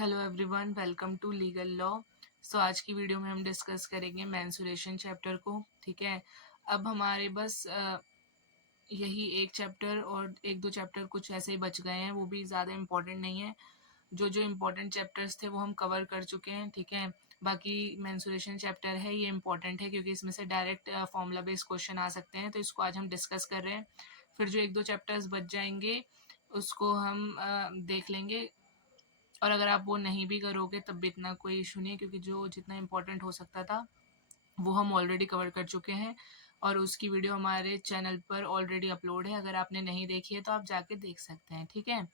Hello everyone, welcome to legal law. सो आज की वीडियो में हम डिस्कस करेंगे मेंसुरेशन चैप्टर को। ठीक है, अब हमारे बस यही एक चैप्टर और एक दो चैप्टर कुछ ऐसे ही बच गए हैं, वो भी ज़्यादा इम्पोर्टेंट नहीं है। जो जो इम्पोर्टेंट चैप्टर्स थे वो हम कवर कर चुके हैं। ठीक है, बाकी मेंसुरेशन चैप्टर है, ये इम्पोर्टेंट है क्योंकि इसमें से डायरेक्ट फॉर्मूला बेस्ड क्वेश्चन आ सकते हैं, तो इसको आज हम डिस्कस कर रहे हैं। फिर जो एक दो चैप्टर्स बच जाएंगे उसको हम देख लेंगे, और अगर आप वो नहीं भी करोगे तब भी इतना कोई इशू नहीं है क्योंकि जो जितना इम्पोर्टेंट हो सकता था वो हम ऑलरेडी कवर कर चुके हैं, और उसकी वीडियो हमारे चैनल पर ऑलरेडी अपलोड है। अगर आपने नहीं देखी है तो आप जाके देख सकते हैं। ठीक है,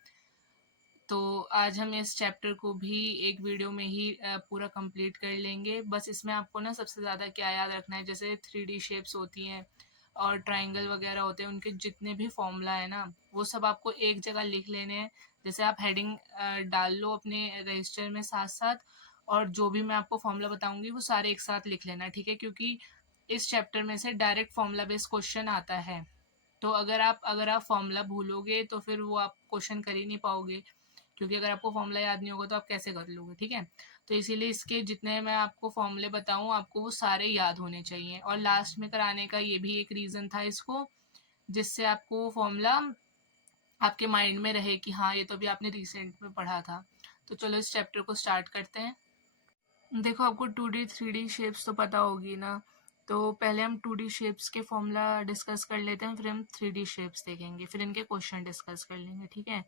तो आज हम इस चैप्टर को भी एक वीडियो में ही पूरा कंप्लीट कर लेंगे। बस इसमें आपको ना सबसे ज़्यादा क्या याद रखना है, जैसे 3D शेप्स होती हैं और ट्राइंगल वगैरह होते हैं, उनके जितने भी फॉर्मूला है ना वो सब आपको एक जगह लिख लेने हैं। जैसे आप हेडिंग डाल लो अपने रजिस्टर में साथ साथ, और जो भी मैं आपको फॉर्मूला बताऊंगी वो सारे एक साथ लिख लेना। ठीक है, क्योंकि इस चैप्टर में से डायरेक्ट फॉर्मूला बेस्ड क्वेश्चन आता है। तो अगर आप फॉर्मूला भूलोगे तो फिर वो आप क्वेश्चन कर ही नहीं पाओगे, क्योंकि अगर आपको फॉर्मूला याद नहीं होगा तो आप कैसे कर लोगे। ठीक है, तो इसीलिए इसके जितने मैं आपको फॉर्मूले बताऊं आपको वो सारे याद होने चाहिए, और लास्ट में कराने का ये भी एक रीज़न था इसको, जिससे आपको वो फॉर्मूला आपके माइंड में रहे कि हाँ ये तो अभी आपने रिसेंट में पढ़ा था। तो चलो इस चैप्टर को स्टार्ट करते हैं। देखो, आपको 2D 3D शेप्स तो पता होगी ना, तो पहले हम 2D शेप्स के फॉर्मूला डिस्कस कर लेते हैं, फिर हम 3D शेप्स देखेंगे, फिर इनके क्वेश्चन डिस्कस कर लेंगे। ठीक है,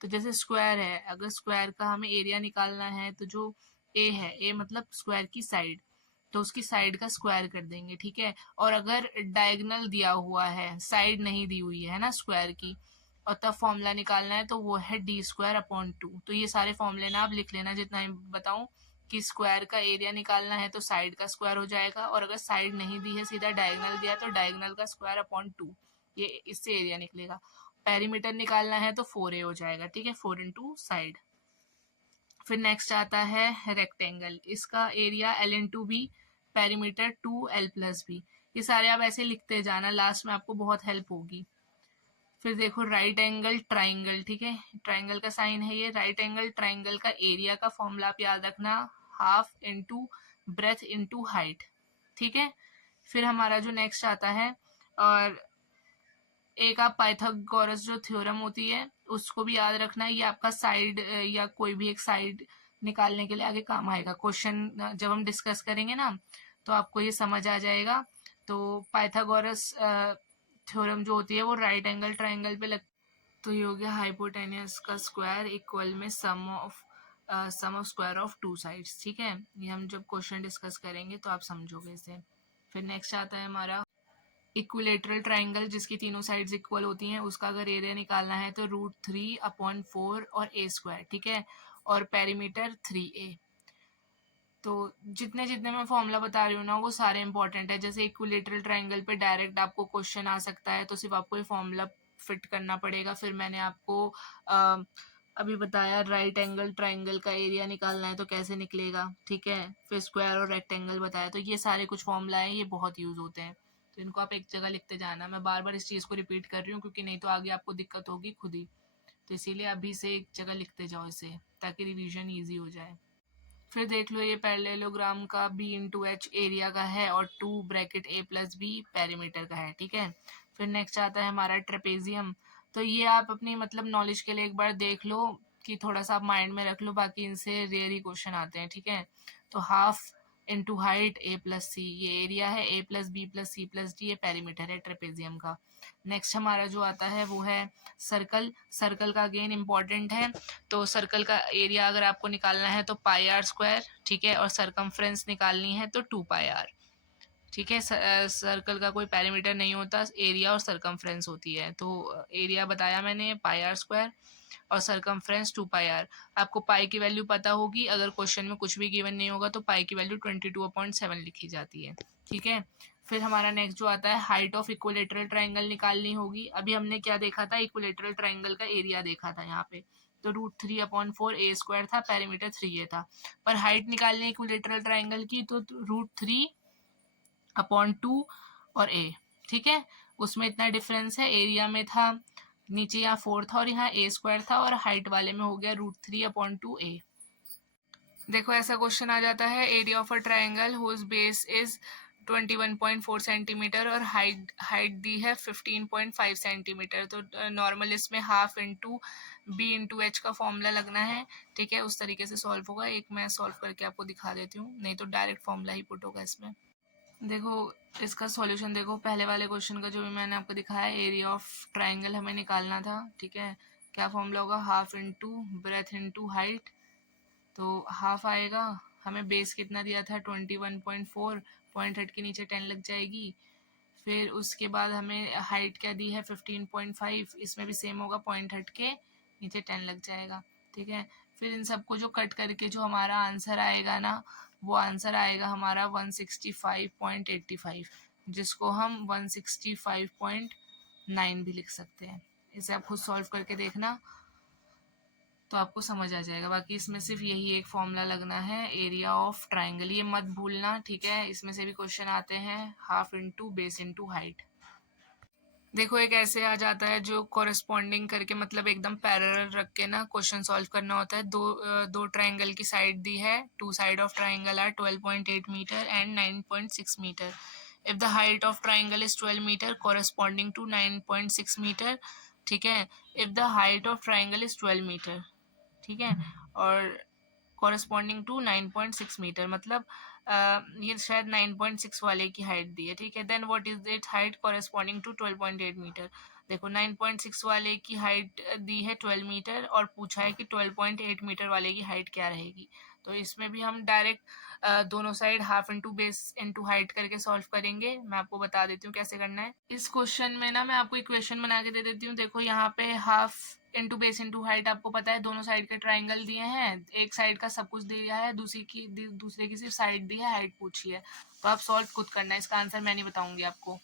तो जैसे स्क्वायर है, अगर स्क्वायर का हमें एरिया निकालना है तो जो ए है, ए मतलब स्क्वायर की साइड, तो उसकी साइड का स्क्वायर कर देंगे। ठीक है, और अगर डायगोनल दिया हुआ है, साइड नहीं दी हुई है ना स्क्वायर की, और तब फॉर्मूला निकालना है तो वो है d² अपॉन 2। तो ये सारे फॉर्मूले ना आप लिख लेना, जितना बताऊं कि स्क्वायर का एरिया निकालना है तो साइड का स्क्वायर हो जाएगा, और अगर साइड नहीं दी है सीधा डायगोनल दिया है तो डायगोनल का स्क्वायर अपॉन 2, ये इससे एरिया निकलेगा। पेरीमीटर निकालना है तो 4a हो जाएगा। ठीक है, 4 इंटू साइड। फिर नेक्स्ट आता है रेक्टेंगल, इसका एरिया l/b, पेरीमीटर 2l+b। ये सारे आप ऐसे लिखते जाना, लास्ट में आपको बहुत हेल्प होगी। फिर देखो राइट एंगल ट्राइंगल। ठीक है, ट्राइंगल का साइन है ये। राइट एंगल ट्राइंगल का एरिया का फॉर्मूला आप याद रखना, half into breadth into height. ठीक है, फिर हमारा जो नेक्स्ट आता है, और एक आप पाइथागोरस जो थ्योरम होती है उसको भी याद रखना, ये आपका साइड या कोई भी एक साइड निकालने के लिए आगे काम आएगा। क्वेश्चन जब हम डिस्कस करेंगे ना तो आपको ये समझ आ जाएगा। तो पाइथागोरस थ्योरम जो होती है वो राइट एंगल ट्राइंगल पे लग, तो ये हो गया हाइपोटेन्यूस का स्क्वायर इक्वल में sum of square of two sides. ठीक है, ये हम जब क्वेश्चन डिस्कस करेंगे तो आप समझोगे इसे। फिर नेक्स्ट आता है हमारा इक्विलेटरल ट्राइंगल, जिसकी तीनों साइड्स इक्वल होती हैं, उसका अगर एरिया निकालना है तो √3/4 और a²। ठीक है, और पेरीमीटर 3a। तो जितने जितने मैं फॉर्मूला बता रही हूँ ना वो सारे इंपॉर्टेंट है। जैसे इक्विलेटरल ट्राइंगल पे डायरेक्ट आपको क्वेश्चन आ सकता है तो सिर्फ आपको ये फॉर्मूला फिट करना पड़ेगा। फिर मैंने आपको अभी बताया राइट एंगल ट्राइंगल का एरिया निकालना है तो कैसे निकलेगा। ठीक है, फिर स्क्वायर और रेक्टेंगल बताया, तो ये सारे कुछ फॉर्मूला है, ये बहुत यूज होते हैं, तो इनको आप एक जगह लिखते जाना। मैं बार बार इस चीज़ को रिपीट कर रही हूँ क्योंकि नहीं तो आगे आपको दिक्कत होगी खुद ही, तो इसीलिए अभी से एक जगह लिखते जाओ इसे, ताकि रिवीजन ईजी हो जाए। फिर देख लो, ये पैरेललोग्राम का b/h एरिया का है और 2 ब्रैकेट a+b पेरीमीटर का है। ठीक है, फिर नेक्स्ट आता है हमारा ट्रेपेजियम। तो ये आप अपनी मतलब नॉलेज के लिए एक बार देख लो कि थोड़ा सा आप माइंड में रख लो, बाकी इनसे रेयर ही क्वेश्चन आते हैं। ठीक है, तो हाफ इंटू हाइट a+c, ये एरिया है, a+b+c+d ये पेरीमीटर है ट्रेपेजियम का। नेक्स्ट हमारा जो आता है वो है सर्कल। सर्कल का अगेन इंपॉर्टेंट है, तो सर्कल का एरिया अगर आपको निकालना है तो πr²। ठीक है, और सरकमफ्रेंस निकालनी है तो 2πr। ठीक है, सर्कल का कोई पैरामीटर नहीं होता, एरिया और सरकमफ्रेंस होती है। तो एरिया बताया मैंने πr² और सरकमफ्रेंस 2πr। आपको पाई की वैल्यू पता होगी, अगर क्वेश्चन में कुछ भी गिवन नहीं होगा तो पाई की वैल्यू 22/7 लिखी जाती है। ठीक है, फिर हमारा नेक्स्ट जो आता है हाइट ऑफ इक्विलेटरल ट्राइंगल निकालनी होगी। अभी हमने क्या देखा था, इक्विलेटरल ट्राइंगल का एरिया देखा था यहाँ पे, तो √3/4 a² था, पेरीमीटर 3a था। पर हाइट निकालनी इक्विलेटरल ट्राइंगल की तो √3/2 और a। ठीक है, उसमें इतना डिफरेंस है, एरिया में था नीचे यहाँ 4 था और यहाँ a² था, और हाइट वाले में हो गया √3/2a। देखो ऐसा क्वेश्चन आ जाता है, area of a triangle whose base is 21.4 centimetre और हाइट दी है 15.5 सेंटीमीटर। तो नॉर्मल इसमें half into B into H का फॉर्मूला लगना है, ठीक है। उस तरीके से सॉल्व होगा। एक मैं सॉल्व करके आपको दिखा देती हूँ, नहीं तो डायरेक्ट फॉर्मूला ही पुट होगा इसमें। देखो इसका सॉल्यूशन देखो, पहले वाले क्वेश्चन का जो भी मैंने आपको दिखाया, एरिया ऑफ ट्राइंगल हमें निकालना था, ठीक है। क्या फॉर्मूला होगा, half into breadth into height. तो हाफ आएगा, हमें बेस कितना दिया था 21.4, पॉइंट हट के नीचे 10 लग जाएगी। फिर उसके बाद हमें हाइट क्या दी है 15.5, इसमें भी सेम होगा, पॉइंट हट के नीचे 10 लग जाएगा, ठीक है। फिर इन सबको जो कट करके जो हमारा आंसर आएगा ना, वो आंसर आएगा हमारा 165.85, जिसको हम 165.9 भी लिख सकते हैं। इसे आप खुद सॉल्व करके देखना तो आपको समझ आ जाएगा। बाकी इसमें सिर्फ यही एक फॉर्मूला लगना है, एरिया ऑफ ट्राइंगल, ये मत भूलना, ठीक है। इसमें से भी क्वेश्चन आते हैं, half into base into height. देखो एक ऐसे आ जाता है जो कोरेस्पॉन्डिंग करके, मतलब एकदम पैरेलल रख के ना क्वेश्चन सॉल्व करना होता है। दो ट्राइंगल की साइड दी है, two side of triangle are 12.8 metre and 9.6 metre. If the height of triangle is 12 metre corresponding to 9.6 metre, ठीक है। If the height of triangle is 12 metre, ठीक है, और कॉरेस्पॉन्डिंग टू 9.6 मीटर, मतलब ये शायद 9.6 वाले की हाइट दी है, ठीक है। Then what is it height corresponding to 12.8 metre. देखो 9.6 वाले की हाइट दी है 12 मीटर और पूछा है कि 12.8 मीटर वाले की हाइट क्या रहेगी। तो इसमें भी हम डायरेक्ट दोनों side half into base into height करके सॉल्व करेंगे। मैं आपको बता देती हूँ कैसे करना है। इस क्वेश्चन में ना मैं आपको इक्वेशन बना के दे देती हूँ। देखो यहाँ पे half into base into height, आपको पता है दोनों साइड के ट्राइंगल दिए हैं, एक साइड का सब कुछ दिया है, दूसरे की सिर्फ साइड दी है, हाइट पूछी है। तो आप सॉल्व खुद करना है, इसका आंसर मैं नहीं बताऊंगी आपको।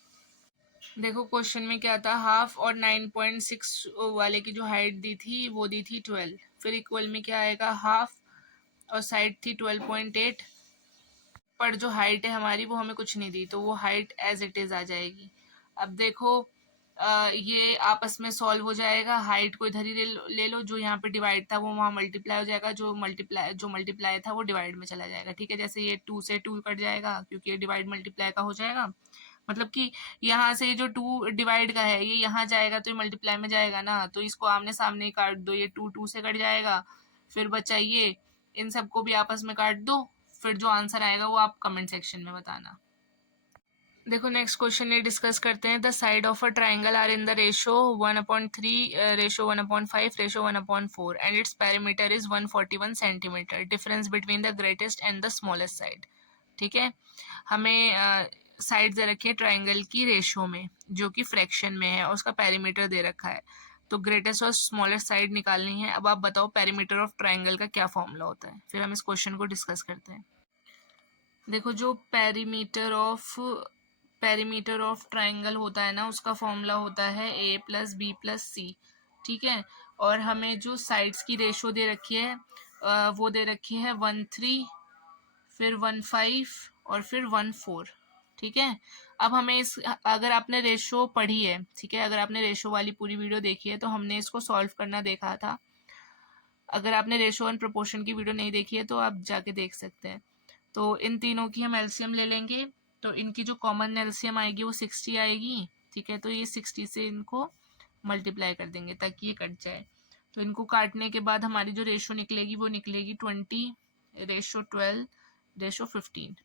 देखो क्वेश्चन में क्या था, हाफ और 9.6 वाले की जो हाइट दी थी वो दी थी 12, फिर इक्वल में क्या आएगा, हाफ और साइड थी 12.8, पर जो हाइट है हमारी वो हमें कुछ नहीं दी, तो वो हाइट एज इट इज आ जाएगी। अब देखो ये आपस में सॉल्व हो जाएगा, हाइट को इधर ही ले लो, जो यहाँ पे डिवाइड था वो वहाँ मल्टीप्लाई हो जाएगा, जो मल्टीप्लाई था वो डिवाइड में चला जाएगा, ठीक है। जैसे ये 2 से 2 कट जाएगा क्योंकि ये डिवाइड मल्टीप्लाई का हो जाएगा, मतलब कि यहाँ से जो 2 डिवाइड का है ये यहाँ जाएगा तो ये मल्टीप्लाई में जाएगा ना, तो इसको आमने सामने ही काट दो, ये 2 2 से कट जाएगा। फिर बचा ये, इन सबको भी आपस में काट दो, फिर जो आंसर आएगा वो आप कमेंट सेक्शन में बताना। देखो नेक्स्ट क्वेश्चन ये डिस्कस करते हैं, the side of a triangle are in the ratio 1/3, ratio 1/5, ratio 1/4 and its parameter is 141 centimetre, difference between the greatest and the smallest side, ठीक है। हमें साइड दे रखी है ट्राइंगल की रेशो में, जो कि फ्रैक्शन में है, और उसका पैरामीटर दे रखा है। तो ग्रेटेस्ट और स्मॉलेस्ट साइड निकालनी है। अब आप बताओ पैरामीटर ऑफ ट्राइंगल का क्या फॉर्मूला होता है, फिर हम इस क्वेश्चन को डिस्कस करते हैं। देखो जो पेरीमीटर ऑफ ट्राइंगल होता है ना, उसका फॉर्मूला होता है a प्लस बी प्लस सी, ठीक है। और हमें जो साइड्स की रेशो दे रखी है वो दे रखी है 1/3, फिर 1/5 और फिर 1/4, ठीक है। अब हमें अगर आपने रेशो पढ़ी है, ठीक है, अगर आपने रेशो वाली पूरी वीडियो देखी है तो हमने इसको सॉल्व करना देखा था। अगर आपने रेशो एंड प्रोपोर्शन की वीडियो नहीं देखी है तो आप जाके देख सकते हैं। तो इन तीनों की हम एलसीएम ले लेंगे, तो इनकी जो कॉमन एलसीएम आएगी वो 60 आएगी, ठीक है। तो ये 60 से इनको मल्टीप्लाई कर देंगे ताकि ये कट जाए। तो इनको काटने के बाद हमारी जो रेशो निकलेगी वो निकलेगी 20:12:15।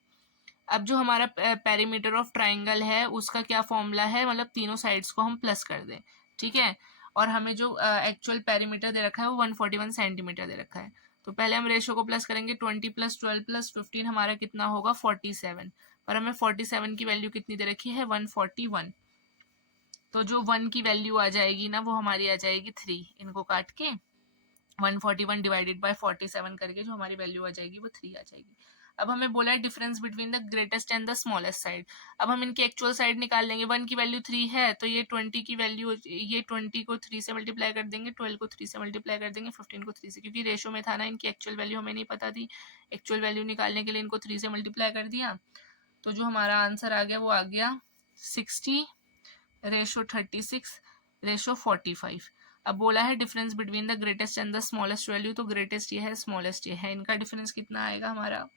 अब जो हमारा पेरीमीटर ऑफ ट्राइंगल है उसका क्या फॉर्मूला है, मतलब तीनों साइड्स को हम प्लस कर दें, ठीक है। और हमें जो एक्चुअल पेरीमीटर दे रखा है वो 141 सेंटीमीटर दे रखा है। तो पहले हम रेशो को प्लस करेंगे, 20 + 12 + 15 हमारा कितना होगा 47, पर हमें 47 की वैल्यू कितनी दे रखी है 141। तो जो 1 की वैल्यू आ जाएगी ना वो हमारी आ जाएगी 3, इनको काट के 141 डिवाइडेड बाय 47 करके जो हमारी वैल्यू आ जाएगी वो 3 आ जाएगी। अब हमें बोला है difference between the greatest and the smallest side. अब हम इनकी एक्चुअल साइड निकाल लेंगे। 1 की वैल्यू 3 है तो ये 20 की वैल्यू, ये 20 को 3 से मल्टीप्लाई कर देंगे, 12 को 3 से मल्टीप्लाई कर देंगे, 15 को 3 से, क्योंकि रेशो में था ना, इनकी एक्चुअल वैल्यू हमें नहीं पता थी। एक्चुअल वैल्यू निकालने के लिए इनको 3 से मल्टीप्लाई कर दिया, तो जो हमारा आंसर आ गया वो आ गया 60:36:45। अब बोला है difference between the greatest and the smallest value, तो ग्रेटेस्ट ये है, स्मॉलेस्ट ये है, इनका डिफरेंस कितना आएगा हमारा,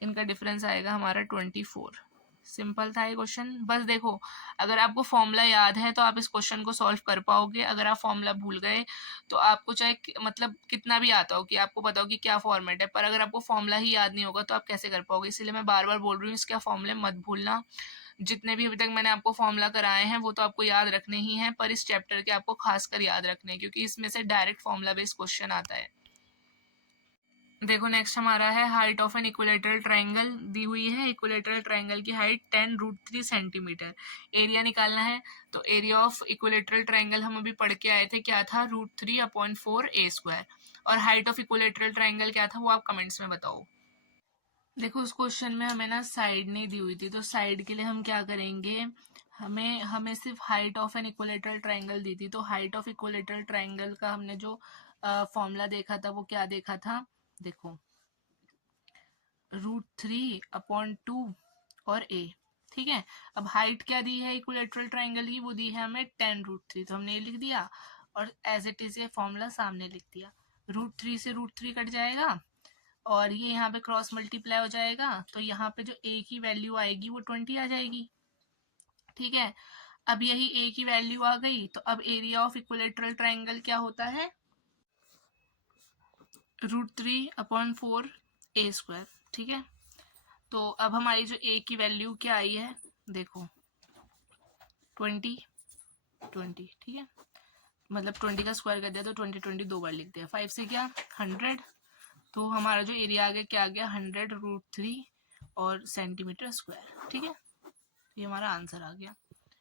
इनका डिफरेंस आएगा हमारा 24। सिंपल था ये क्वेश्चन। बस देखो, अगर आपको फॉर्मूला याद है तो आप इस क्वेश्चन को सॉल्व कर पाओगे। अगर आप फॉर्मूला भूल गए तो आपको चाहे मतलब कितना भी आता हो कि आपको पता हो कि क्या फॉर्मेट है, पर अगर आपको फॉर्मूला ही याद नहीं होगा तो आप कैसे कर पाओगे। इसलिए मैं बार बार बोल रही हूँ, इसके फॉर्मूले मत भूलना। जितने भी अभी तक मैंने आपको फॉर्मूला कराए हैं वो तो आपको याद रखने ही हैं, पर इस चैप्टर के आपको खासकर याद रखने हैं क्योंकि इसमें से डायरेक्ट फॉर्मूला बेस्ड क्वेश्चन आता है। देखो नेक्स्ट हमारा है height of an equilateral triangle दी हुई है। इक्विलेटरल ट्राइंगल की हाइट 10√3 सेंटीमीटर, एरिया निकालना है। तो एरिया ऑफ इक्विलेटरल ट्राइंगल हम अभी पढ़ के आए थे, क्या था, √3/4 a²। और हाइट ऑफ इक्विलेटरल ट्राइंगल क्या था वो आप कमेंट्स में बताओ। देखो उस क्वेश्चन में हमें ना साइड नहीं दी हुई थी, तो साइड के लिए हम क्या करेंगे, हमें हमें सिर्फ height of an equilateral triangle दी थी। तो हाइट ऑफ इक्विलेटरल ट्राइंगल का हमने जो फॉर्मूला देखा था वो क्या देखा था, देखो √3/2 और a। ठीक है, अब हाइट क्या दी है इक्विलेटरल ट्राइंगल की, वो दी है हमें 10√3, तो हमने ये लिख दिया और एज इट इज ये फॉर्मूला सामने लिख दिया। √3 से √3 कट जाएगा और ये यहाँ पे क्रॉस मल्टीप्लाई हो जाएगा, तो यहाँ पे जो a की वैल्यू आएगी वो 20 आ जाएगी। ठीक है, अब यही a की वैल्यू आ गई, तो अब एरिया ऑफ इक्विलेटरल ट्राइंगल क्या होता है, √3/4 a²। ठीक है, तो अब हमारी जो a की वैल्यू क्या आई है, देखो 20। ठीक है, मतलब 20 का स्क्वायर कर दिया तो 20 दो बार लिख दिया, 5 से क्या 100, तो हमारा जो एरिया आ गया क्या आ गया 100√3 और सेंटीमीटर स्क्वायर। ठीक है, ये हमारा आंसर आ गया।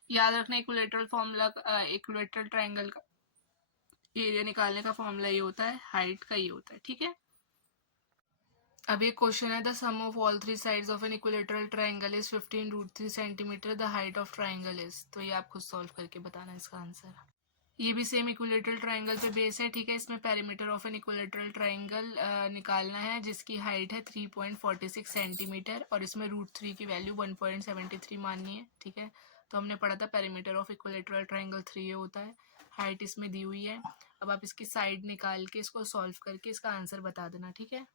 याद रखना इक्विलेटरल फॉर्मूला, इक्विलेटरल ट्राइंगल का एरिया निकालने का फॉर्मूला ये होता है, हाइट का ये होता है। ठीक है, अब एक क्वेश्चन है, the sum of all three sides of an equilateral triangle is 15√3 centimetre, the height of triangle is, तो ये आप खुद सॉल्व करके बताना इसका आंसर। ये भी सेम इक्विलेटरल ट्राइंगल पे बेस है। ठीक है, इसमें perimeter of an equilateral triangle निकालना है जिसकी हाइट है 3.46 सेंटीमीटर और इसमें √3 की वैल्यू 1.73 माननी है। ठीक है, तो हमने पढ़ा था पेरीमीटर ऑफ इक्विलेटरल ट्राइंगल 3 ये होता है, हाइट इसमें दी हुई है। अब आप इसकी साइड निकाल के इसको सॉल्व करके इसका आंसर बता देना। ठीक है,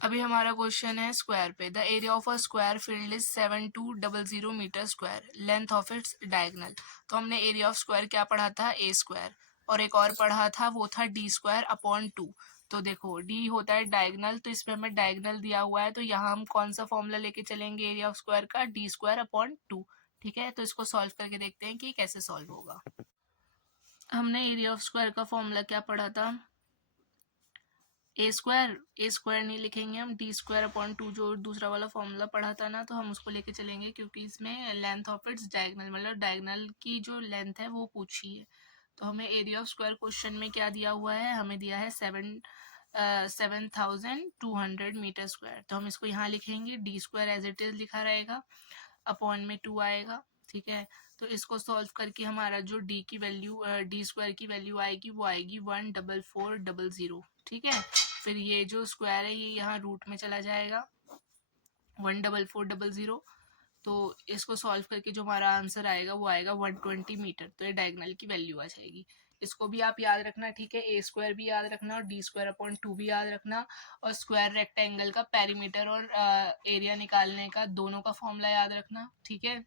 अभी हमारा क्वेश्चन है स्क्वायर पे। The area of a square field is 7200 metre square, length of its diagonal. तो हमने एरिया ऑफ स्क्वायर क्या पढ़ा था, a², और एक और पढ़ा था वो था d²/2। तो देखो d होता है डायगनल, तो इसमें हमें डायगनल दिया हुआ है, तो यहाँ हम कौन सा फॉर्मूला लेके चलेंगे एरिया ऑफ स्क्वायर का, d²/2। ठीक है, तो इसको सॉल्व करके देखते हैं कि कैसे सॉल्व होगा। हमने एरिया ऑफ स्क्वायर का फॉर्मूला क्या पढ़ा था, a² नहीं लिखेंगे हम, d²/2 जो दूसरा वाला फॉर्मूला पढ़ा था ना, तो हम उसको लेके चलेंगे क्योंकि इसमें लेंथ ऑफ इट्स डायगनल, मतलब डायगनल की जो लेंथ है वो पूछी है। तो हमें एरिया ऑफ स्क्वायर क्वेश्चन में क्या दिया हुआ है, हमें दिया है 7200 मीटर स्क्वायर, तो हम इसको यहाँ लिखेंगे, d² एज इट इज लिखा रहेगा, अपॉन में 2 आएगा। ठीक है, तो इसको सॉल्व करके हमारा जो d² की वैल्यू आएगी वो आएगी 14400। ठीक है, फिर ये जो स्क्वायर है ये यहाँ रूट में चला जाएगा 14400, तो इसको सॉल्व करके जो हमारा आंसर आएगा वो आएगा 120 मीटर, तो ये डायगनल की वैल्यू आ जाएगी। इसको भी आप याद रखना। ठीक है, a² भी याद रखना और d²/2 भी याद रखना, और स्क्वायर रेक्टेंगल का पेरीमीटर और एरिया निकालने का दोनों का फॉर्मूला याद रखना। ठीक है,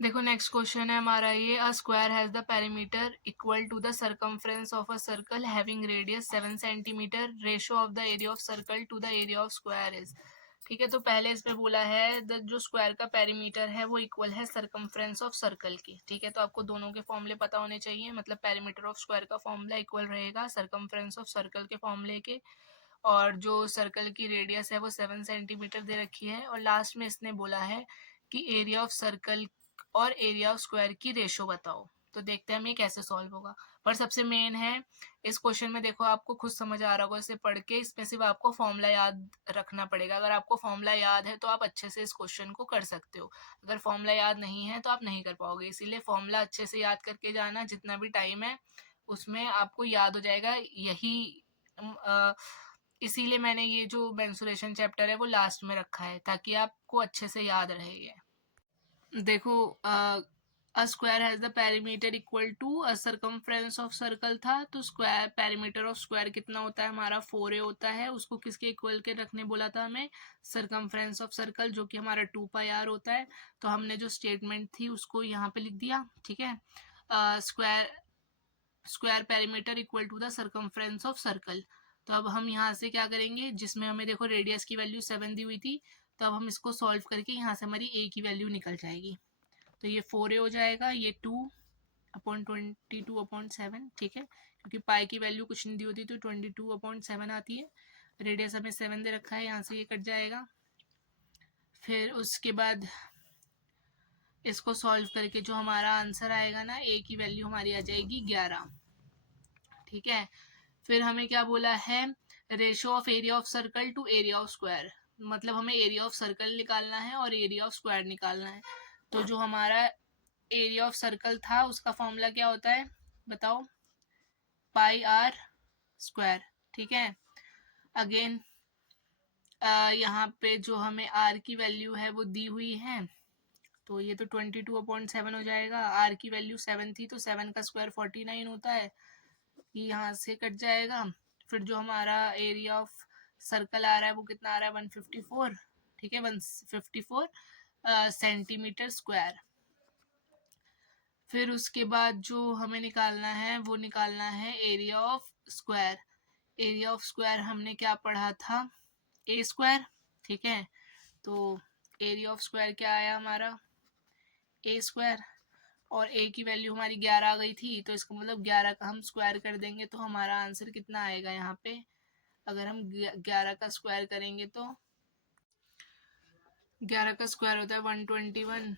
देखो नेक्स्ट क्वेश्चन है हमारा ये, a square has the perimeter equal to the circumference of a circle having radius 7 centimetre, ratio of the area of circle to the area of square is. ठीक है, तो पहले इसमें बोला है जो स्क्वायर का पेरीमीटर है वो इक्वल है सर्कमफ्रेंस ऑफ सर्कल के। ठीक है, तो आपको दोनों के फॉर्मूले पता होने चाहिए, मतलब पेरीमीटर ऑफ स्क्वायर का फॉर्मूला इक्वल रहेगा सर्कमफ्रेंस ऑफ सर्कल के फॉर्मूले के, और जो सर्कल की रेडियस है वो 7 सेंटीमीटर दे रखी है, और लास्ट में इसने बोला है कि एरिया ऑफ सर्कल और एरिया ऑफ स्क्वायर की रेशो बताओ। तो देखते हैं हम ये कैसे सॉल्व होगा। पर सबसे मेन है इस क्वेश्चन में, देखो आपको खुद समझ आ रहा होगा इसे पढ़ के, इसमें सिर्फ आपको फॉर्मूला याद रखना पड़ेगा। अगर आपको फॉर्मूला याद है तो आप अच्छे से इस क्वेश्चन को कर सकते हो, अगर फॉर्मूला याद नहीं है तो आप नहीं कर पाओगे। इसीलिए फॉर्मूला अच्छे से याद करके जाना, जितना भी टाइम है उसमें आपको याद हो जाएगा। इसीलिए मैंने ये जो मेंसुरेशन चैप्टर है वो लास्ट में रखा है ताकि आपको अच्छे से याद रहे। देखो a square has the perimeter equal to a circumference of circle था, तो स्क्वायर पेरीमीटर ऑफ स्क्वायर कितना होता है हमारा 4a होता है। उसको किसके इक्वल के रखने बोला था हमें, सर्कमफ्रेंस ऑफ सर्कल, जो कि हमारा 2πr होता है। तो हमने जो स्टेटमेंट थी उसको यहाँ पे लिख दिया, ठीक है। Square perimeter equal to the circumference of circle. तो अब हम यहाँ से क्या करेंगे, जिसमें हमें देखो रेडियस की वैल्यू 7 दी हुई थी, तो अब हम इसको सॉल्व करके यहाँ से हमारी a की वैल्यू निकल जाएगी। तो ये 4a हो जाएगा, ये 2/22/7, ठीक है, क्योंकि पाई की वैल्यू कुछ नहीं दी होती तो 22/7 आती है। रेडियस हमें 7 दे रखा है, यहाँ से ये कट जाएगा। फिर उसके बाद इसको सॉल्व करके जो हमारा आंसर आएगा ना, a की वैल्यू हमारी आ जाएगी 11, ठीक है। फिर हमें क्या बोला है, ratio of area of circle to area of square, मतलब हमें एरिया ऑफ सर्कल निकालना है और एरिया ऑफ स्क्वायर निकालना है। तो जो हमारा एरिया ऑफ सर्कल था उसका फॉर्मूला क्या होता है बताओ, पाई आर स्क्वायर, ठीक है। अगेन यहाँ पे जो हमें आर की वैल्यू है वो दी हुई है, तो ये तो 22/7 हो जाएगा। आर की वैल्यू 7 थी तो 7 का स्क्वायर 49 होता है, ये यहाँ से कट जाएगा। फिर जो हमारा एरिया ऑफ सर्कल आ रहा है वो कितना आ रहा है 154, ठीक है, 154 सेंटीमीटर स्क्वायर। फिर उसके बाद जो हमें निकालना है वो निकालना है area of square. Area of square हमने क्या पढ़ा था, ए स्क्वायर, ठीक है। तो एरिया ऑफ स्क्वायर क्या आया हमारा, ए स्क्वायर, और ए की वैल्यू हमारी 11 आ गई थी, तो इसका मतलब 11 का हम स्क्वायर कर देंगे तो हमारा आंसर कितना आएगा यहाँ पे, अगर हम 11 का स्क्वायर करेंगे तो 11 का स्क्वायर होता है 121।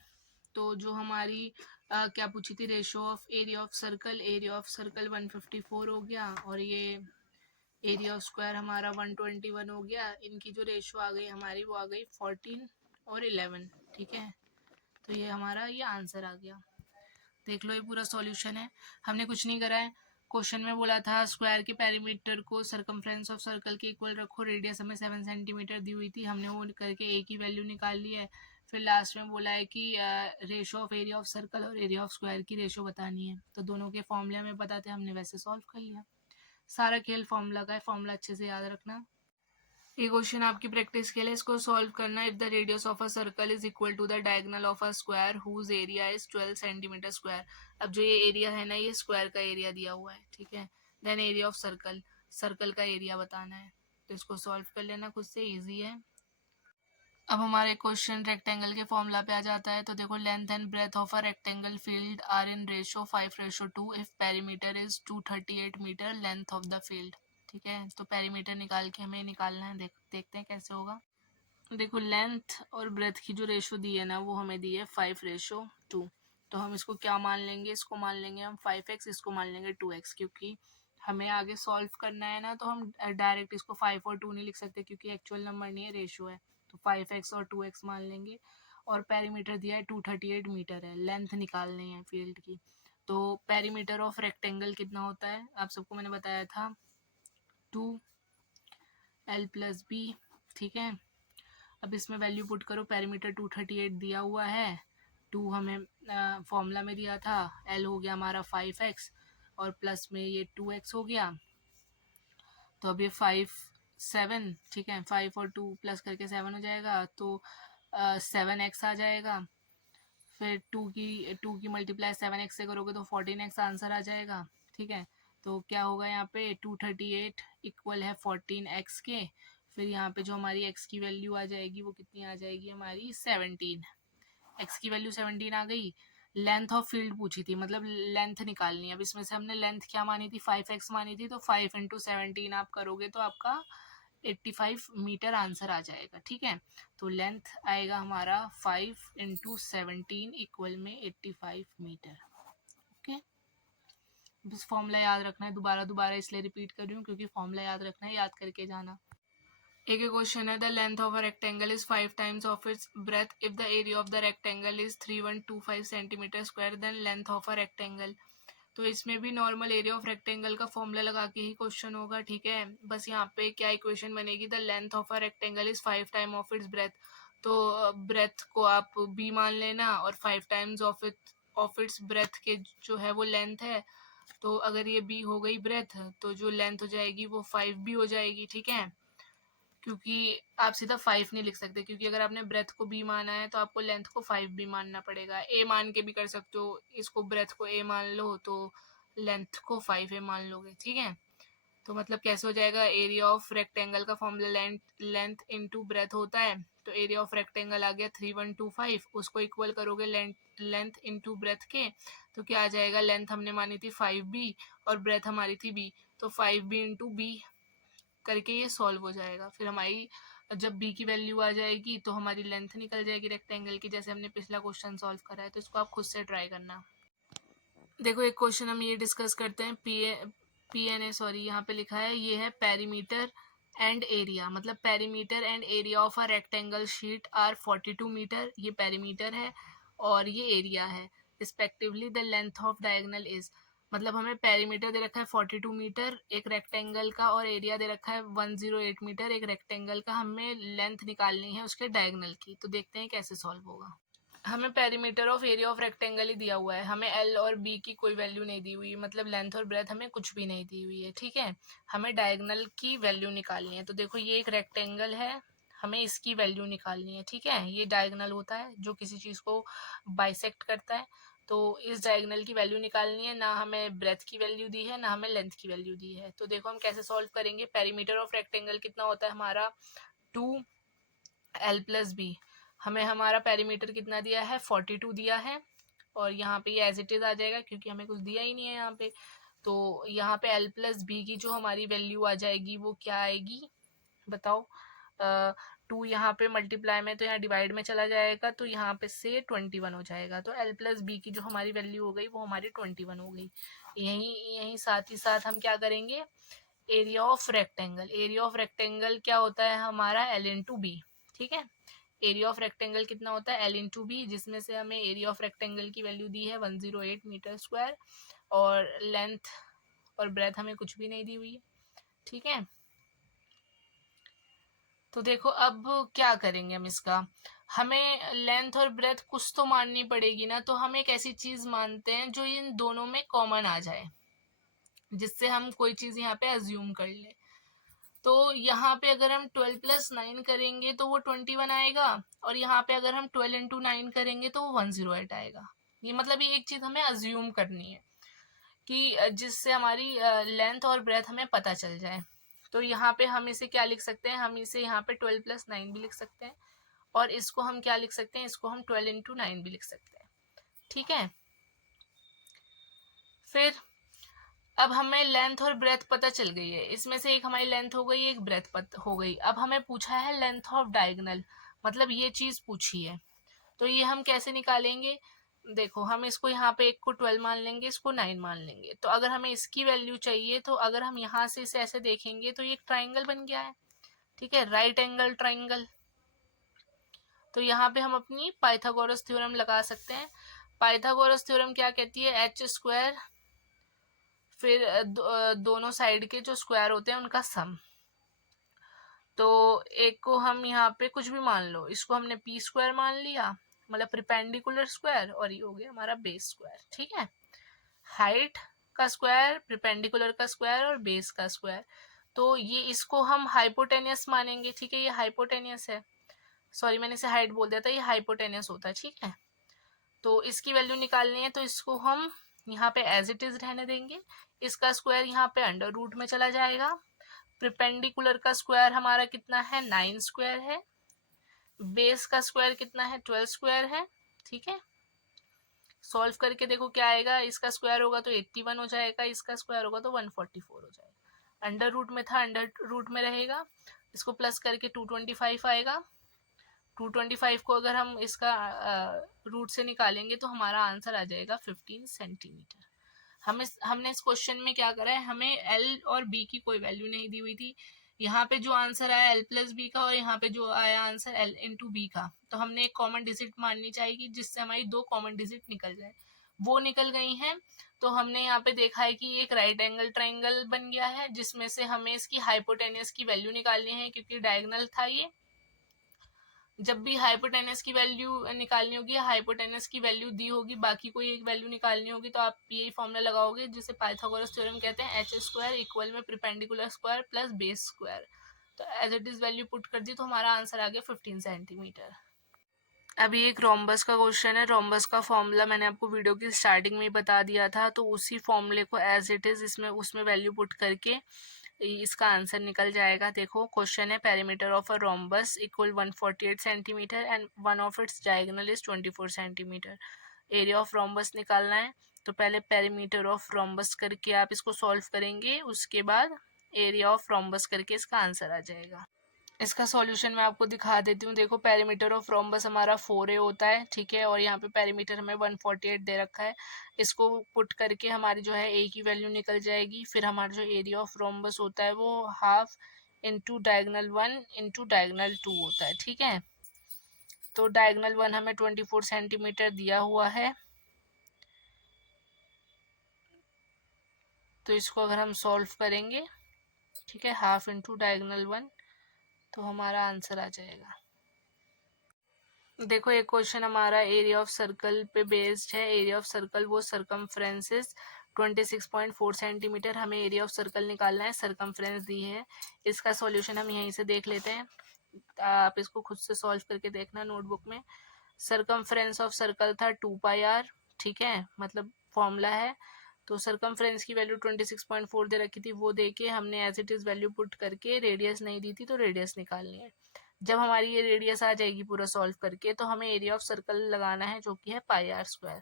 तो जो हमारी क्या पूछी थी, ratio of area of circle, area of circle 154 हो गया, और ये एरिया ऑफ स्क्वायर हमारा 121 हो गया। इनकी जो रेशियो आ गई हमारी वो आ गई 14 और 11, ठीक है। तो ये हमारा ये आंसर आ गया। देख लो ये पूरा सॉल्यूशन है, हमने कुछ नहीं करा है। क्वेश्चन में बोला था स्क्वायर के पेरीमीटर को सर्कमफ्रेंस ऑफ सर्कल के इक्वल रखो, रेडियस हमें 7 सेंटीमीटर दी हुई थी, हमने वो करके ए की वैल्यू निकाल ली है। फिर लास्ट में बोला है कि ratio of area of circle और एरिया ऑफ स्क्वायर की रेशियो बतानी है, तो दोनों के फॉर्मूले हमें पता थे, हमने वैसे सॉल्व कर लिया। सारा खेल फॉर्मूला का है, फॉर्मूला अच्छे से याद रखना। ये क्वेश्चन आपकी प्रैक्टिस के लिए, इसको सॉल्व करना। If the radius of a circle is equal to the diagonal of a square whose area is 12 centimetre square. अब जो ये एरिया है ना, ये स्क्वायर का एरिया दिया हुआ है, ठीक है। Then area of circle, circle का एरिया बताना है, तो इसको सॉल्व कर लेना खुद से, ईजी है। अब हमारे क्वेश्चन रेक्टेंगल के फॉर्मूला पे आ जाता है। तो देखो, length and breadth of a rectangle field are in ratio 5:2 if perimeter is 238 metre length of the field, ठीक है। तो पेरीमीटर निकाल के हमें निकालना है, देखते हैं कैसे होगा। देखो, लेंथ और ब्रेथ की जो रेशो दी है ना, वो हमें दी है 5:2। तो हम इसको क्या मान लेंगे, इसको मान लेंगे हम 5x, इसको मान लेंगे 2x, क्योंकि हमें आगे सॉल्व करना है ना, तो हम डायरेक्ट इसको 5 और 2 नहीं लिख सकते, क्योंकि एक्चुअल नंबर नहीं है, रेशो है। तो 5x और 2x मान लेंगे। और पेरीमीटर दिया है 238 मीटर है, लेंथ निकालनी है फील्ड की। तो पेरीमीटर ऑफ रेक्टेंगल कितना होता है, आप सबको मैंने बताया था 2l+b, ठीक है। अब इसमें वैल्यू पुट करो, पेरीमीटर 238 दिया हुआ है, 2 हमें फॉर्मूला में दिया था, l हो गया हमारा 5x, और प्लस में ये 2x हो गया। तो अब ये 7, ठीक है, 5 और 2 प्लस करके 7 हो जाएगा, तो 7x आ जाएगा। फिर 2 की मल्टीप्लाई 7x से करोगे तो 14x आंसर आ जाएगा, ठीक है। तो क्या होगा यहाँ पे, 238 इक्वल है 14x के। फिर यहाँ पे जो हमारी x की वैल्यू आ जाएगी वो कितनी आ जाएगी हमारी 17, x की वैल्यू 17 आ गई। लेंथ ऑफ फील्ड पूछी थी, मतलब लेंथ निकालनी है। अब इसमें से हमने लेंथ क्या मानी थी, 5x मानी थी, तो 5 × 17 आप करोगे तो आपका 85 मीटर आंसर आ जाएगा, ठीक है। तो लेंथ आएगा हमारा 5 × 17 इक्वल में 85 मीटर, ओके। बस फॉर्मूला याद रखना है, दोबारा इसलिए रिपीट कर रही हूँ क्योंकि फॉर्मूला याद रखना है, याद करके जाना। एक क्वेश्चन है, the length of a rectangle is 5 times of its breadth if the area of the rectangle is 3125 centimetre square, then length of a rectangle. तो इसमें भी नॉर्मल एरिया ऑफ रेक्टेंगल का फॉर्मूला लगा के ही क्वेश्चन होगा, ठीक है। बस यहाँ पे क्या इक्वेशन बनेगी, the length of a rectangle is 5 time of its breath. तो ब्रेथ को आप b मान लेना और 5 times of it of its breath के जो है वो लेंथ है, तो अगर ये b हो गई ब्रेथ तो जो लेंथ हो जाएगी वो 5b हो जाएगी, ठीक है। क्योंकि आप सीधा 5 नहीं लिख सकते, क्योंकि अगर आपने ब्रेथ को b माना है तो आपको लेंथ को 5b मानना पड़ेगा। a मान के भी कर सकते हो, इसको ब्रेथ को a मान लो तो लेंथ को 5a मान लोगे, ठीक है। तो मतलब कैसे हो जाएगा, एरिया ऑफ रेक्टेंगल का फॉर्मूला लेंथ इनटू ब्रेथ होता है, तो एरिया ऑफ रेक्टेंगल आ गया 3125, उसको इक्वल करोगे लेंथ इनटू ब्रेथ के, तो क्या आ जाएगा, लेंथ हमने मानी थी 5b और ब्रेथ हमारी थी b, तो 5b इंटू b करके ये सॉल्व हो जाएगा। फिर हमारी जब b की वैल्यू आ जाएगी तो हमारी लेंथ निकल जाएगी रेक्टेंगल की, जैसे हमने पिछला क्वेश्चन सॉल्व करा है। तो इसको आप खुद से ट्राई करना। देखो एक क्वेश्चन हम ये डिस्कस करते हैं, PNA सॉरी, यहाँ पे लिखा है ये है पेरीमीटर एंड एरिया, मतलब perimeter and area of a rectangle sheet are 42 metre, ये पेरीमीटर है और ये एरिया है। Respectively the length of diagonal is, मतलब हमें पेरीमीटर दे रखा है 42 मीटर एक रेक्टेंगल का और एरिया दे रखा है 108 मीटर एक रेक्टेंगल का, हमें लेंथ निकालनी है उसके डायगोनल की। तो देखते हैं कैसे सॉल्व होगा। हमें perimeter of area of rectangle ही दिया हुआ है, हमें एल और बी की कोई वैल्यू नहीं दी हुई, मतलब लेंथ और ब्रेथ हमें कुछ भी नहीं दी हुई है, ठीक है। हमें डायगोनल की वैल्यू निकालनी है। तो देखो ये एक रेक्टेंगल है, हमें इसकी वैल्यू निकालनी है, ठीक है। ये डायगोनल होता है जो किसी चीज को बाइसेक्ट करता है, तो इस डायगोनल की वैल्यू निकालनी है। ना हमें ब्रेथ की वैल्यू दी है ना हमें लेंथ की वैल्यू दी है। तो देखो हम कैसे सॉल्व करेंगे। पेरीमीटर ऑफ रेक्टेंगल कितना होता है हमारा, 2l+b, हमें हमारा पेरीमीटर कितना दिया है, 42 दिया है, और यहाँ पे ये एज इट इज आ जाएगा क्योंकि हमें कुछ दिया ही नहीं है यहाँ पे। तो यहाँ पे l+b की जो हमारी वैल्यू आ जाएगी वो क्या आएगी बताओ, 2 यहाँ पे मल्टीप्लाई में तो यहाँ डिवाइड में चला जाएगा, तो यहाँ पे से 21 हो जाएगा। तो l+b की जो हमारी वैल्यू हो गई वो हमारी 21 हो गई। यही साथ ही साथ हम क्या करेंगे, area of rectangle, area of rectangle क्या होता है हमारा l/b, ठीक है। एरिया ऑफ रेक्टेंगल कितना होता है l/b, जिसमें से हमें एरिया ऑफ रेक्टेंगल की वैल्यू दी है 108 मीटर स्क्वायर और लेंथ और ब्रेथ हमें कुछ भी नहीं दी हुई है, ठीक है। तो देखो अब क्या करेंगे हम इसका, हमें लेंथ और ब्रेथ कुछ तो माननी पड़ेगी ना, तो हम एक ऐसी चीज मानते हैं जो इन दोनों में कॉमन आ जाए, जिससे हम कोई चीज यहाँ पे अज्यूम कर ले। तो यहाँ पे अगर हम 12+9 करेंगे तो वो 21 आएगा, और यहाँ पे अगर हम 12 × 9 करेंगे तो वो 108 आएगा। ये मतलब ये एक चीज हमें अज्यूम करनी है कि जिससे हमारी लेंथ और ब्रेथ हमें पता चल जाए। तो यहाँ पे हम इसे क्या लिख सकते हैं, हम इसे यहाँ पे 12+9 भी लिख सकते हैं, और इसको हम क्या लिख सकते हैं, इसको हम 12 × 9 भी लिख सकते हैं, ठीक है। फिर अब हमें लेंथ और ब्रेथ पता चल गई है, इसमें से एक हमारी लेंथ हो गई एक ब्रेथ हो गई। अब हमें पूछा है लेंथ ऑफ डायगोनल, मतलब ये चीज पूछी है, तो ये हम कैसे निकालेंगे। देखो हम इसको यहाँ पे एक को 12 मान लेंगे, इसको 9 मान लेंगे, तो अगर हमें इसकी वैल्यू चाहिए तो अगर हम यहाँ से इसे ऐसे देखेंगे तो ये एक ट्राइंगल बन गया है, ठीक है, राइट एंगल ट्राइंगल। तो यहाँ पे हम अपनी पाइथागोरस थ्योरम लगा सकते हैं। पाइथागोरस थ्योरम क्या कहती है, h² फिर दोनों साइड के जो स्क्वायर होते हैं उनका सम। तो एक को हम यहाँ पे कुछ भी मान लो, इसको हमने p² मान लिया, मतलब परपेंडिकुलर स्क्वायर, और ये हो गया हमारा बेस स्क्वायर, ठीक है। हाइट का स्क्वायर, परपेंडिकुलर का स्क्वायर और बेस का स्क्वायर। तो ये इसको हम हाइपोटेनियस मानेंगे, ठीक है, ये हाइपोटेनियस है, सॉरी मैंने इसे हाइट बोल दिया था, ये हाइपोटेनियस होता है, ठीक है। तो इसकी वैल्यू निकालनी है, तो इसको हम यहाँ पे एज इट इज रहने देंगे, इसका स्क्वायर यहाँ पे अंडर रूट में चला जाएगा। परपेंडिकुलर का स्क्वायर हमारा कितना है, 9² है, बेस का स्क्वायर कितना है, 12² है, ठीक है। सॉल्व करके देखो क्या आएगा, इसका स्क्वायर होगा तो 81 हो जाएगा, इसका स्क्वायर होगा तो 144 हो जाएगा। अंडर रूट में था, अंडर रूट में रहेगा, इसको प्लस करके 225 आएगा। 225 को अगर हम इसका रूट से निकालेंगे तो हमारा आंसर आ जाएगा 15 सेंटीमीटर। हमने इस क्वेश्चन में क्या करा है, हमें एल और बी की कोई वैल्यू नहीं दी हुई थी। यहाँ पे जो आंसर आया l+b का, और यहाँ पे जो आया आंसर l/b का, तो हमने एक कॉमन डिजिट माननी चाहिए जिससे हमारी दो कॉमन डिजिट निकल जाए, वो निकल गई हैं। तो हमने यहाँ पे देखा है कि एक राइट एंगल ट्राइंगल बन गया है, जिसमें से हमें इसकी हाइपोटेनियस की वैल्यू निकालनी है क्योंकि डायगोनल था ये। जब भी हाइपोटेनस की वैल्यू निकालनी होगी, हाइपोटेनस की वैल्यू दी होगी, बाकी कोई एक वैल्यू निकालनी होगी, तो आप यही फॉर्मूला लगाओगे जिसे पाइथागोरस थ्योरम कहते हैं, एच स्क्वायर इक्वल में perpendicular square plus base square. तो as it is value put कर दी तो हमारा आंसर आ गया 15 सेंटीमीटर। अभी एक रोम्बस का क्वेश्चन है। रोम्बस का फॉर्मूला मैंने आपको वीडियो की स्टार्टिंग में ही बता दिया था, तो उसी फॉर्मूले को एज इट इज इसमें उसमें वैल्यू पुट करके इसका आंसर निकल जाएगा। देखो क्वेश्चन है, perimeter of a rhombus equal 148 centimetre and one of its diagonal is 24 centimetre. Area of rhombus निकालना है, तो पहले पेरीमीटर ऑफ रोम्बस करके आप इसको सॉल्व करेंगे, उसके बाद एरिया ऑफ रोम्बस करके इसका आंसर आ जाएगा। इसका सॉल्यूशन मैं आपको दिखा देती हूँ। देखो पेरीमीटर ऑफ रोम्बस हमारा 4a होता है, ठीक है, और यहाँ पे पेरीमीटर हमें 148 दे रखा है। इसको पुट करके हमारी जो है a की वैल्यू निकल जाएगी। फिर हमारा जो एरिया ऑफ रोम्बस होता है वो half into diagonal 1 into diagonal 2 होता है, ठीक है। तो डायगनल 1 हमें 24 सेंटीमीटर दिया हुआ है, तो इसको अगर हम सॉल्व करेंगे, ठीक है, हाफ इंटू डायगनल 1, तो हमारा आंसर आ जाएगा। देखो एक क्वेश्चन हमारा एरिया ऑफ सर्कल पे बेस्ड है। एरिया ऑफ सर्कल वो सरकमफ्रेंसेस 26.4 सेंटीमीटर। हमें एरिया ऑफ सर्कल निकालना है, सरकमफ्रेंस दी है। इसका सॉल्यूशन हम यहीं से देख लेते हैं, आप इसको खुद से सॉल्व करके देखना नोटबुक में। सरकमफ्रेंस ऑफ सर्कल था 2πr, ठीक है, मतलब फॉर्मूला है। तो सरकमफ्रेंस की वैल्यू 26.4 दे रखी थी, वो दे के हमने as it is value put करके, रेडियस नहीं दी थी तो रेडियस निकालनी है। जब हमारी ये रेडियस आ जाएगी पूरा सॉल्व करके, तो हमें एरिया ऑफ सर्कल लगाना है जो कि है πr²।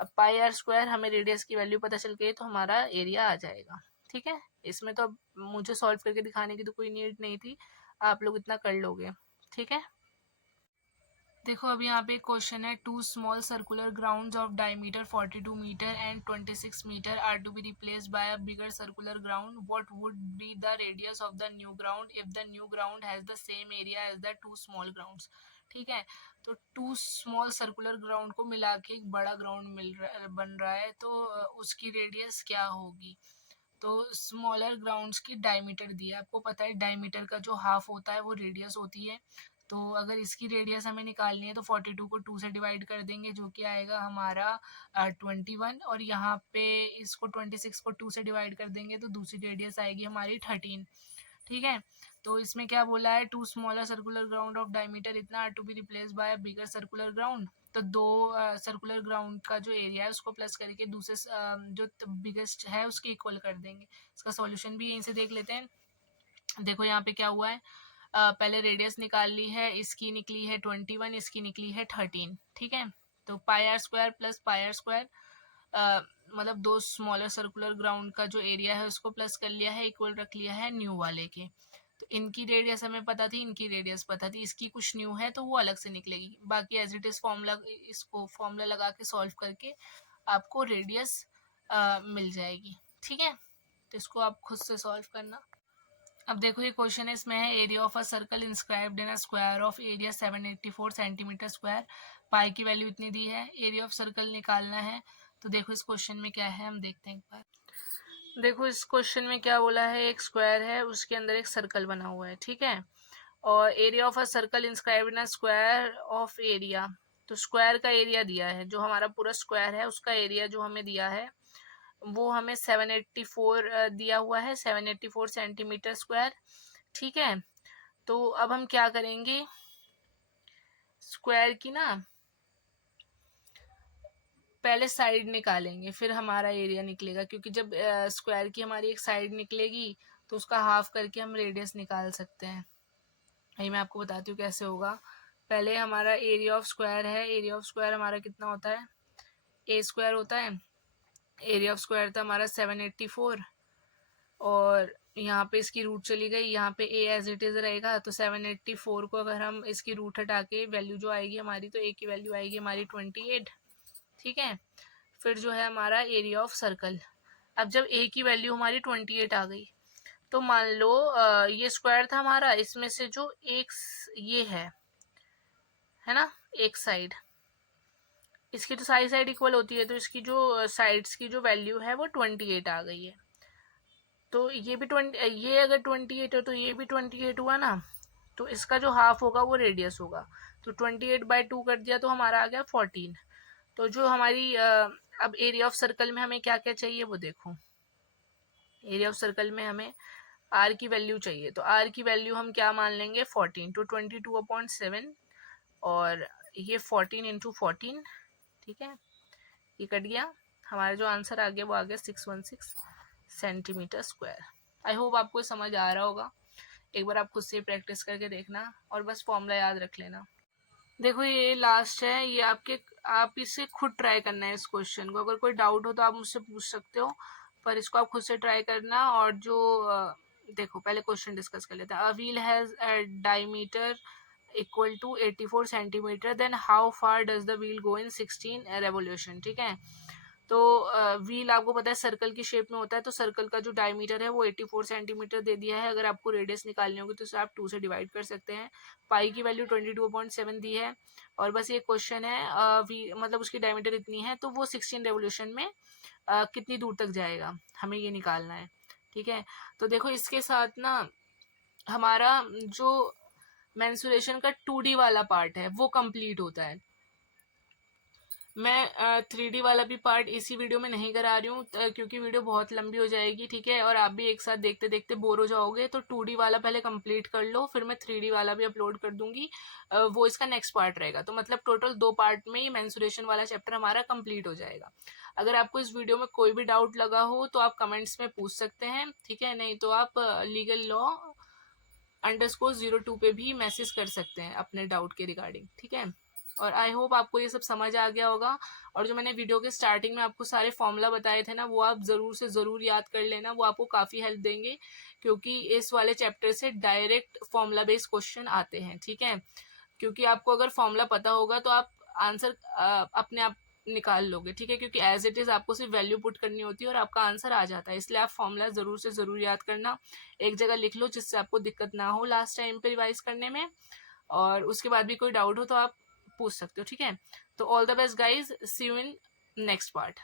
अब πr² हमें रेडियस की वैल्यू पता चल गई तो हमारा एरिया आ जाएगा, ठीक है। इसमें तो अब मुझे सॉल्व करके दिखाने की तो कोई नीड नहीं थी, आप लोग इतना कर लोगे, ठीक है। देखो अभी यहाँ पे एक क्वेश्चन है, two small circular grounds of diameter 42 metre and 26 metre are to be replaced by a bigger circular ground, what would be the radius of the new ground if the new ground has the same area as the two small grounds, ठीक है। तो to small circular ground को मिला के एक बड़ा ground बन रहा है, तो उसकी रेडियस क्या होगी। तो स्मॉलर ग्राउंड्स की डायमीटर दी है, आपको पता है डायमीटर का जो हाफ होता है वो रेडियस होती है। तो अगर इसकी रेडियस हमें निकालनी है तो 42 को 2 से डिवाइड कर देंगे, जो कि आएगा हमारा 21, और यहाँ पे इसको 26 को 2 से डिवाइड कर देंगे तो दूसरी रेडियस आएगी हमारी 13, ठीक है। तो इसमें क्या बोला है, two smaller circular ground of diameter इतना are to be replace by bigger circular ground. तो दो सर्कुलर ग्राउंड का जो एरिया है उसको प्लस करके दूसरे जो बिगेस्ट है उसके इक्वल कर देंगे। इसका सॉल्यूशन भी यहीं से देख लेते हैं। देखो यहाँ पे क्या हुआ है, पहले रेडियस निकाल ली है, इसकी निकली है 21, इसकी निकली है 13, ठीक है। तो πr² प्लस πr², मतलब दो स्मॉलर सर्कुलर ग्राउंड का जो एरिया है उसको प्लस कर लिया है, इक्वल रख लिया है न्यू वाले के। तो इनकी रेडियस हमें पता थी, इनकी रेडियस पता थी, इसकी कुछ न्यू है तो वो अलग से निकलेगी। बाकी एज इट इज फॉर्मूला, इसको फॉर्मूला लगा के सॉल्व करके आपको रेडियस मिल जाएगी, ठीक है। तो इसको आप खुद से सॉल्व करना। अब देखो ये क्वेश्चन है, इसमें है area of a circle inscribed in a square of area 784 centimetre square, pi की वैल्यू इतनी दी है, एरिया ऑफ सर्कल निकालना है। तो देखो इस क्वेश्चन में क्या है, हम देखते हैं एक बार। देखो इस क्वेश्चन में क्या बोला है, एक स्क्वायर है उसके अंदर एक सर्कल बना हुआ है, ठीक है, और area of a circle inscribed in a square of area. तो स्क्वायर का एरिया दिया है, जो हमारा पूरा स्क्वायर है उसका एरिया जो हमें दिया है वो हमें 784 दिया हुआ है, 784 सेंटीमीटर स्क्वायर, ठीक है। तो अब हम क्या करेंगे, स्क्वायर की ना पहले साइड निकालेंगे फिर हमारा एरिया निकलेगा, क्योंकि जब स्क्वायर की हमारी एक साइड निकलेगी तो उसका हाफ करके हम रेडियस निकाल सकते हैं। यही मैं आपको बताती हूँ कैसे होगा। पहले हमारा एरिया ऑफ स्क्वायर है, एरिया ऑफ स्क्वायर हमारा कितना होता है, a² होता है। एरिया ऑफ स्क्वायर था हमारा 784, और यहाँ पे इसकी रूट चली गई, यहाँ पे a एज इट इज रहेगा। तो 784 को अगर हम इसकी रूट हटा के वैल्यू जो आएगी हमारी, तो a की वैल्यू आएगी हमारी 28, ठीक है। फिर जो है हमारा एरिया ऑफ सर्कल, अब जब a की वैल्यू हमारी 28 आ गई, तो मान लो ये स्क्वायर था हमारा, इसमें से जो एक ये है ना, एक साइड, इसकी तो सारी साइड इक्वल होती है, तो इसकी जो साइड्स की जो वैल्यू है वो 28 आ गई है। तो ये भी 20, ये अगर 28 है तो ये भी 28 हुआ ना, तो इसका जो हाफ होगा वो रेडियस होगा। तो 28/2 कर दिया तो हमारा आ गया 14। तो जो हमारी अब एरिया ऑफ सर्कल में हमें क्या क्या चाहिए वो देखो। एरिया ऑफ सर्कल में हमें आर की वैल्यू चाहिए, तो आर की वैल्यू हम क्या मान लेंगे 14, तो 22/7 और ये 14 इंटू 14, ठीक है, ये कट गया। हमारा जो आंसर आ गया वो आ गया 616 सेंटीमीटर स्क्वायर। आई होप आपको समझ आ रहा होगा। एक बार आप खुद से प्रैक्टिस करके देखना और बस फॉर्मूला याद रख लेना। देखो ये लास्ट है, ये आप इसे खुद ट्राई करना है इस क्वेश्चन को। अगर कोई डाउट हो तो आप मुझसे पूछ सकते हो, पर इसको आप खुद से ट्राई करना। और जो देखो पहले क्वेश्चन डिस्कस कर लेते हैं। A wheel has a diameter equal to 84 centimetre, then how far does the wheel go in 16 revolution. ठीक है, तो व्हील आपको पता है सर्कल की शेप में होता है, तो सर्कल का जो डायमीटर है वो 84 सेंटीमीटर दे दिया है। अगर आपको रेडियस निकालनी होगी तो इसे आप 2 से डिवाइड कर सकते हैं। पाई की वैल्यू 22.7 दी है और बस ये क्वेश्चन है मतलब उसकी डायमीटर इतनी है, तो वो 16 रेवोल्यूशन में कितनी दूर तक जाएगा, हमें ये निकालना है। ठीक है, तो देखो इसके साथ ना हमारा जो मेंसुरेशन का 2D वाला पार्ट है वो कंप्लीट होता है। मैं 3D वाला भी पार्ट इसी वीडियो में नहीं करा रही हूँ क्योंकि वीडियो बहुत लंबी हो जाएगी। ठीक है, और आप भी एक साथ देखते देखते बोर हो जाओगे, तो 2D वाला पहले कंप्लीट कर लो, फिर मैं 3D वाला भी अपलोड कर दूंगी। वो इसका नेक्स्ट पार्ट रहेगा। तो मतलब टोटल 2 पार्ट में ही मेंसुरेशन वाला चैप्टर हमारा कंप्लीट हो जाएगा। अगर आपको इस वीडियो में कोई भी डाउट लगा हो तो आप कमेंट्स में पूछ सकते हैं। ठीक है, नहीं तो आप लीगल लॉ _02 पे भी मैसेज कर सकते हैं अपने डाउट के रिगार्डिंग। ठीक है, और आई होप आपको ये सब समझ आ गया होगा। और जो मैंने वीडियो के स्टार्टिंग में आपको सारे फॉर्मूला बताए थे ना, वो आप ज़रूर से ज़रूर याद कर लेना, वो आपको काफ़ी हेल्प देंगे क्योंकि इस वाले चैप्टर से डायरेक्ट फॉर्मूला बेस्ड क्वेश्चन आते हैं। ठीक है, क्योंकि आपको अगर फॉर्मूला पता होगा तो आप आंसर अपने आप निकाल लोगे। ठीक है, क्योंकि एज इट इज़ आपको सिर्फ वैल्यू पुट करनी होती है और आपका आंसर आ जाता है। इसलिए आप फॉर्मूला ज़रूर से ज़रूर याद करना, एक जगह लिख लो जिससे आपको दिक्कत ना हो लास्ट टाइम पे रिवाइज करने में। और उसके बाद भी कोई डाउट हो तो आप पूछ सकते हो। ठीक है, तो all the best guys, see you in next part.